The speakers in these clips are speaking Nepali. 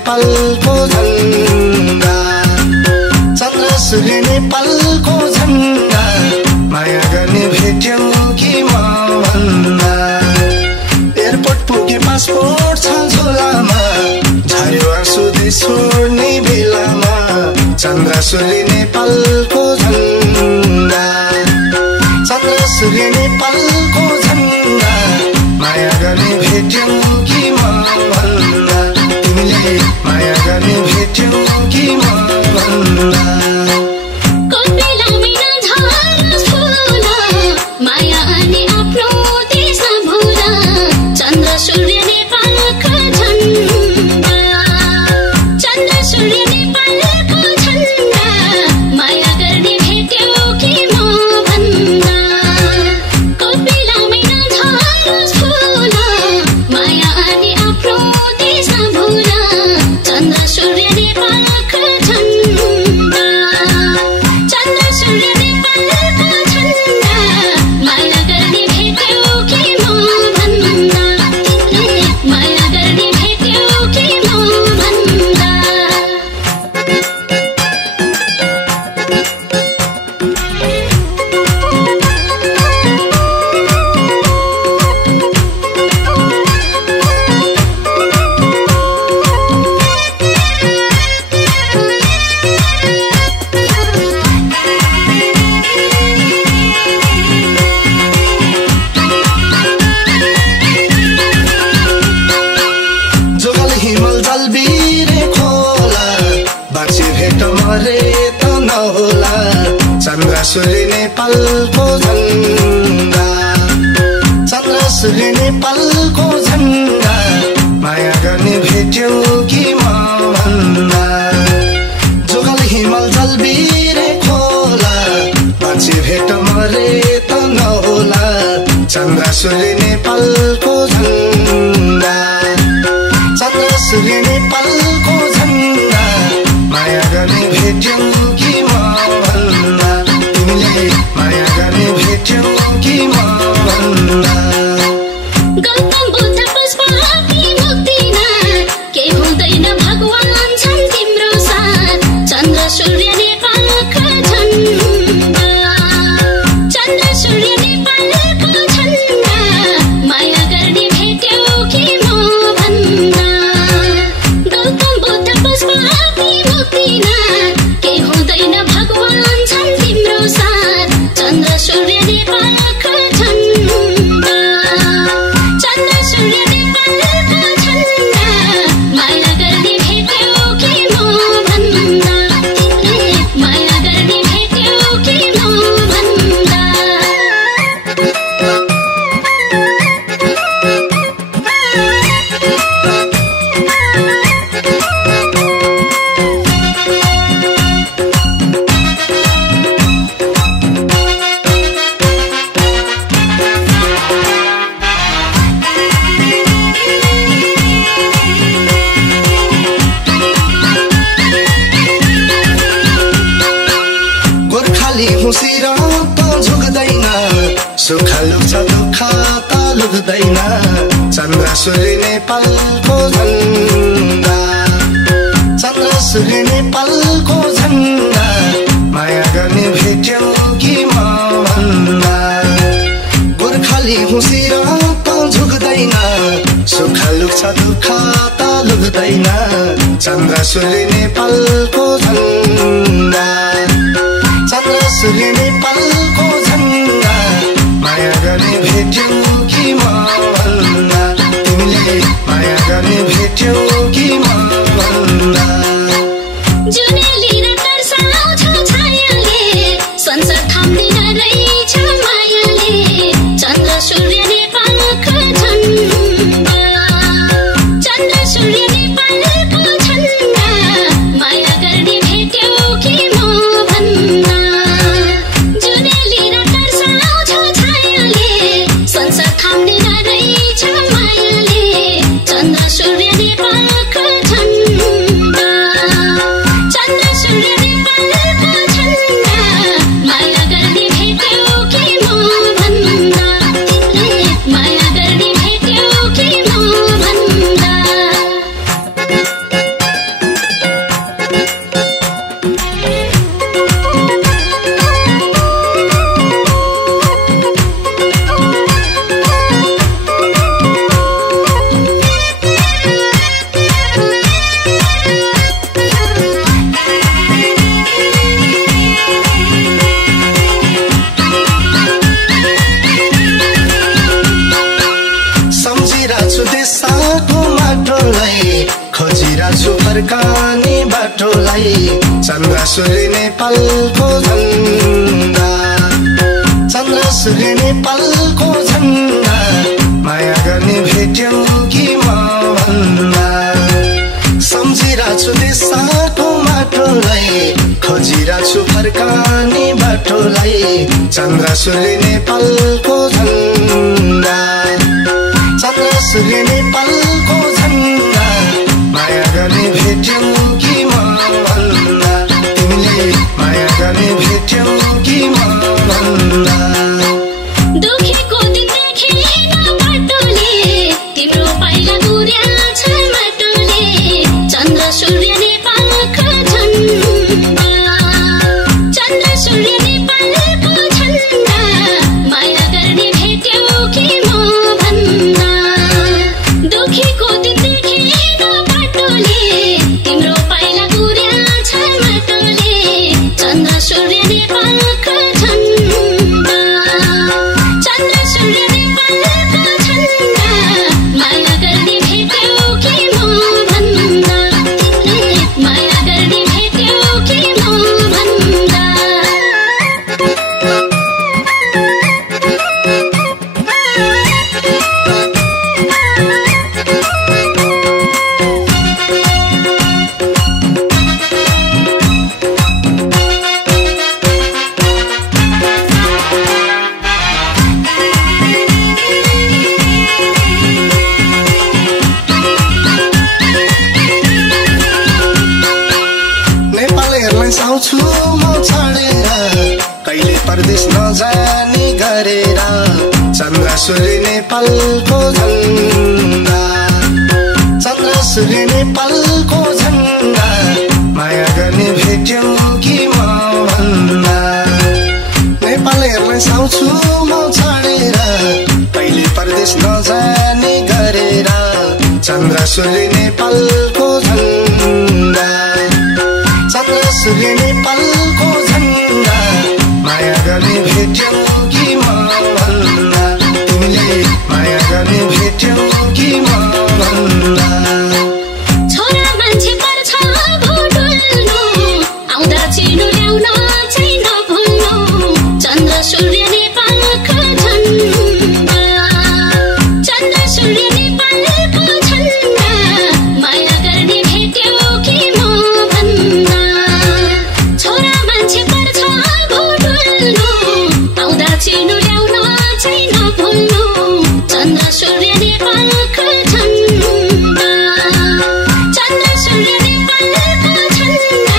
नेपालको झन्डा चन्द्र सूर्य नेपालको झन्डा माया गर्ने भेट्यौ कि म भन्दा एयरपोर्ट पुगे पासपोर्ट छ झोलामा झर्यो आँसु देश छोड्ने बेलामा चन्द्र सूर्य नेपालको झन्डा चन्द्र सूर्य नेपालको झन्डा माया गर्ने भेट्यौ कि म भन्दा तिमीले माया गर्ने भेट्यौ कि म भन्दा माया अनि आफ्नो देशमा भुला चन्द्र सूर्य नेपालको झन्डा चन्द्र सूर्य नेपालको झन्डा माया गर्ने भेट्यौ कि म भन्दा कोपिलामै नझरोस् फुल माया अनि आफ्नो देशमा भुला चन्द्र सूर्य नेपालको झन्डा चन्द्र सूर्य नेपालको झन्डा माया गर्ने भेट्यौ कि म भन्दा तिमीले माया गर्ने भेट्यौ कि म भन्दा जोगल हिमल जलबिरे खोला बाँची भेट मरे त नहोला चन्द्र सूर्य नेपालको झन्डा चन्द्र सूर्य नेपालको झन्डा माया गर्ने भेट्यौ कि म भन्दा जोगल हिमल जलबिरे खोला बाँची भेट मरे त नहोला चन्द्र सूर्य नेपालको झन्डा चन्द्र सूर्य नेपालको झन्डा माया गर्ने भेट्यौ कि म भन्दा तिमीले माया गर्ने भेट्यौ कि म भन्दा गौतम बुद्ध पुष्पति मुक्तिनाथ के हुँदैन भगवान छन् तिम्रो साथ चन्द्र सूर्य नेपालको झन्डा चन्द्र सूर्य नेपालको झन्डा माया गर्ने भेट्यौ कि म भन्दा गौतम बुद्ध पुष्पति मुक्तिनाथ के हुँदैन भगवान छन् तिम्रो साथ चन्द्र सूर्य नेपालको झन्डा चन्द्र सूर्य नेपालको झन्डा माया गर्ने भेट्यौ कि म भन्दा तिमीले माया गर्ने भेट्यौ कि म भन्दा गोर्खाली हुँसिर त झुक्दैन सुख लुक्छ दुःख त लुक्दैन चन्द्र सूर्य नेपालको झन्डा चन्द्र सूर्य नेपालको झन्डा माया गर्ने भेट्यौ कि म भन्दा गोर्खाली हुँसिर त झुक्दैन सुख लुक्छ दुःख त लुक्दैन चन्द्र सूर्य नेपालको झन्डा चन्द्र सूर्य नेपालको झन्डा माया गर्ने भेट्यौ कि म भन्दा तिमीले माया गर्ने भेट्यौ कि म भन्दा जुनेली र तर्साउँछ छायाले संसार थाम्दैन रहेछ मायाले चन्द्र सूर्य नेपालको झन्डा चन्द्र सूर्य नेपालको झन्डा माया गर्ने भेट्यौ कि म भन्दा जुनेली र तर्साउँछ छायाले संसार थाम्दैन रहेछ मायाले चन्द्र सूर्य नेपालको झन्डा चन्द्र सूर्य नेपालको झन्डा चन्द्र सूर्य नेपालको झन्डा माया गर्ने भेट्यौ कि म भन्दा सम्झिरहेको छु देशको माटोलाई खोजिरहेको छु फर्काने बाटोलाई चन्द्र सूर्य नेपालको झन्डा चन्द्र सूर्य नेपालको झन्डा माया गर्ने भेट्यौ कि म भन्दा तिमीले माया गर्ने भेट्यौ कि म भन्दा दुखेको दिन देखेन बाटोले तिम्रो पाइला गुर्याछ माटोले चन्द्र सूर्य नेपालको झन्डा चन्द्र सूर्य नेपालको झन्डा माया गर्ने भेट्यौ कि म भन्दा दुखेको दिन देखेन बाटोले तिम्रो पाइला गुर्याछ माटोले चन्द्र सूर्य नेपालको झन्डा चन्द्र सूर्य नेपालको झन्डा माया गर्ने भेट्यौ कि म भन्दा तिमीले माया गर्ने भेट्यौ कि म भन्दा नेपालीहरूलाई साउँछु म छाडेर कहिले परदेश नजाने गरेर चन्द्र सूर्य नेपालको झन्डा चन्द्र सूर्य नेपालको झन्डा माया गर्ने भेट्यौ कि म भन्दा नेपालीहरूलाई साउँछु म छाडेर कहिले परदेश नजाने गरेर चन्द्र सूर्य नेपालको झन्डा चन्द्र सूर्य नेपालको झन्डा माया गर्ने भेट्यौ कि म भन्दा तिमीले माया गर्ने भेट्यौ कि म भन्दा छोरा मान्छे पर्छ भुटुल्नु आउँदा चिनो ल्याउन चाहिँ नभुल्नु चन्द्र सूर्य नेपालको झन्डा चन्द्र सूर्य नेपालको झन्डा माया गर्ने भेट्यौ कि म भन्दा छोरा मान्छे पर्छ भुटुल्नु आउँदा चिनो ल्याउन चाहिँ नभुल्नु चन्द्र सूर्य नेपालको झन्डा चन्द्र सूर्य नेपालको झन्डा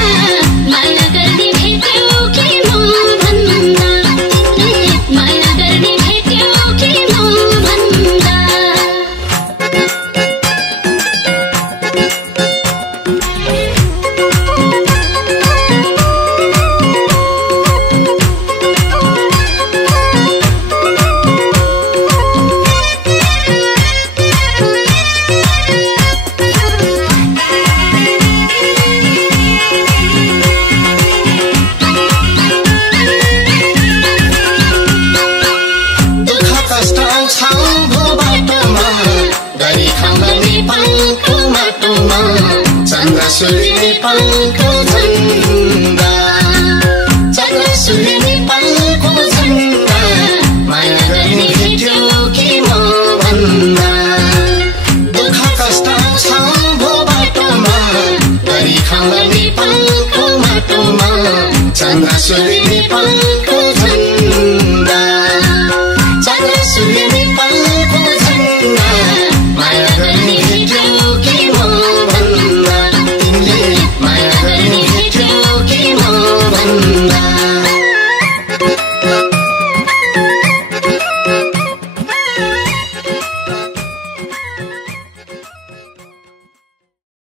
माया गर्ने भेट्यौ कि म भन्दा तिमीले माया गर्ने भेट्यौ कि म भन्दा दुःख कष्ट आउँछ भो बाटोमा गरी खाउँ नेपालको माटोमा चन्द्र सूर्य नेपालको झन्डा चन्द्र सूर्य नेपालको झन्डा माया गर्ने भेट्यौ कि म भन्दा दुःख कष्ट आउँछ भो बाटोमा गरी खाउँ नेपालको माटोमा चन्द्र सूर्य नेपालको